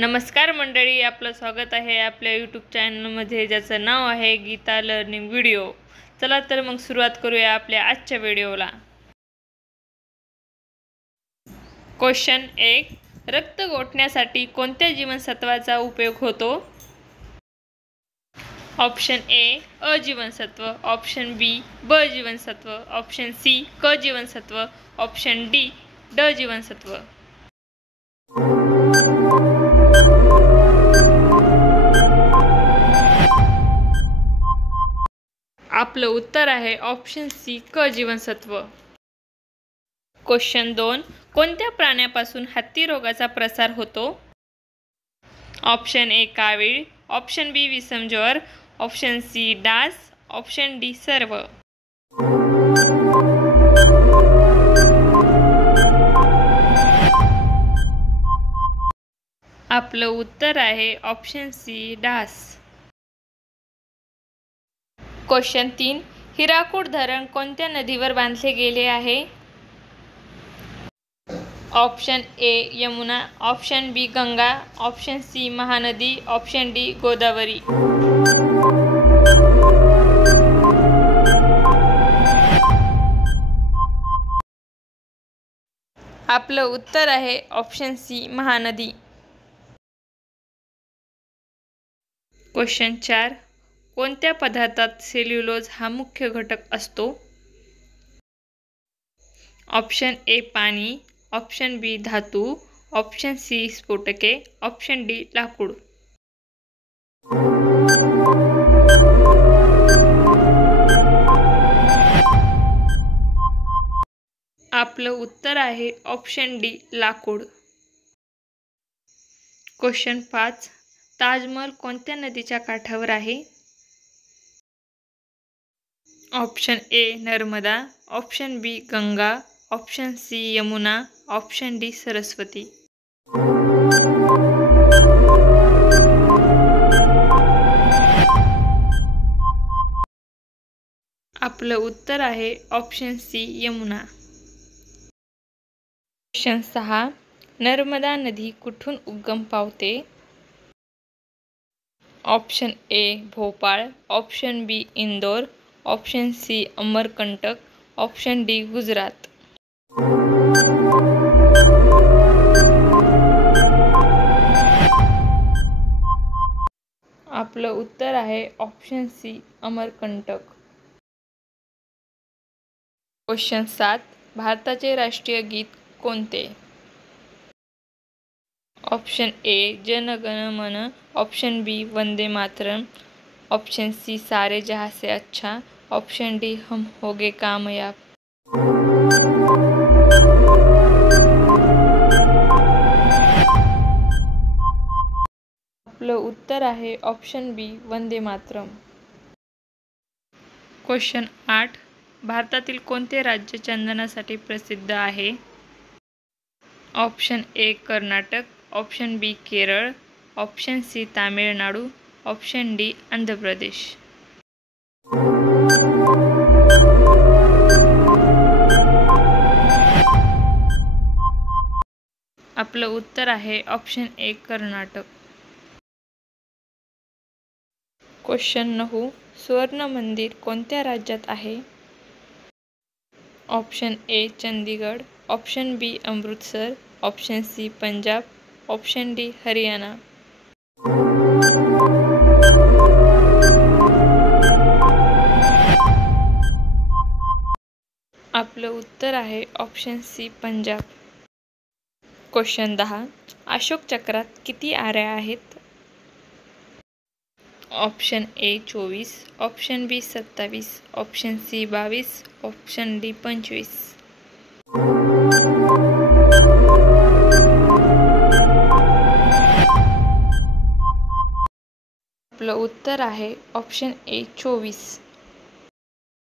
नमस्कार मंडळी, आपलं स्वागत आहे आपल्या यूट्यूब चॅनलमध्ये ज्याचं नाव आहे गीता लर्निंग व्हिडिओ। चला तर मग सुरुवात करूया आपल्या आजच्या व्हिडिओला। क्वेश्चन 1, रक्त गोठण्यासाठी कोणत्या जीवनसत्वाचा उपयोग होतो? ऑप्शन ए अ जीवनसत्व, ऑप्शन बी ब जीवनसत्व, ऑप्शन सी क जीवनसत्व, ऑप्शन डी ड जीवनसत्व। आपलं उत्तर आहे ऑप्शन सी क जीवनसत्व। क्वेश्चन 2, कोणत्या प्राण्यापासून हत्ती रोगाचा प्रसार होतो? ऑप्शन ए कावीळ, ऑप्शन बी विषमज्वर, ऑप्शन सी डास, ऑप्शन डी सर्व। आपलं उत्तर आहे ऑप्शन सी डास। क्वेश्चन 3, हिराकूड धरण कोणत्या नदीवर बांधले गेले आहे? Option A Yamuna, option B Ganga, option C Mahanadi, option D Godavari. आपलं उत्तर आहे ऑप्शन सी महानदी। क्वेश्चन 4, कोणत्या पदार्थात सेल्युलोज हा मुख्य घटक असतो? ऑप्शन ए पाणी, ऑप्शन बी धातू, ऑप्शन सी स्फोटके, ऑप्शन डी लाकूड। आपलं उत्तर आहे ऑप्शन डी लाकूड। क्वेश्चन 5, ताजमहल कोणत्या नदीच्या काठावर आहे? Option A Narmada, option B Ganga, option C Yamuna, option D Saraswati. आपलं उत्तर आहे option C Yamuna. Question 6, Narmada नदी कुठून उगम पावते? Option A Bhopal, option B Indore, option C Amarkantak, option D Gujarat. आपलं उत्तर आहे ऑप्शन सी अमरकंटक। क्वेश्चन 7, भारताचे राष्ट्रीय गीत कोणते? ऑप्शन ए जन गण मन, ऑप्शन बी वंदे मातरम, ऑप्शन सी सारे जहां से अच्छा, ऑप्शन डी हम होगे कामयाब। आपलं उत्तर आहे option B Vande Mataram. Question 8, भारतातील कोणते राज्य चंदनासाठी प्रसिद्ध आहे? Option A Karnataka, option B Kerala, option C Tamil Nadu, option D Andhra Pradesh. आपलं उत्तर आहे ऑप्शन ए कर्नाटक। क्वेश्चन 9, सुवर्ण मंदिर कोणत्या राज्यात आहे? Option A Chandigarh, option B Amritsar, option C Punjab, option D Haryana. आपलं उत्तर आहे option C Punjab. Question 10, Ashoka चक्रात किती आऱ्या आहेत? Option A 24, option B 27, option C 22, option D 25। आपलं उत्तर आहे ऑप्शन ए 24।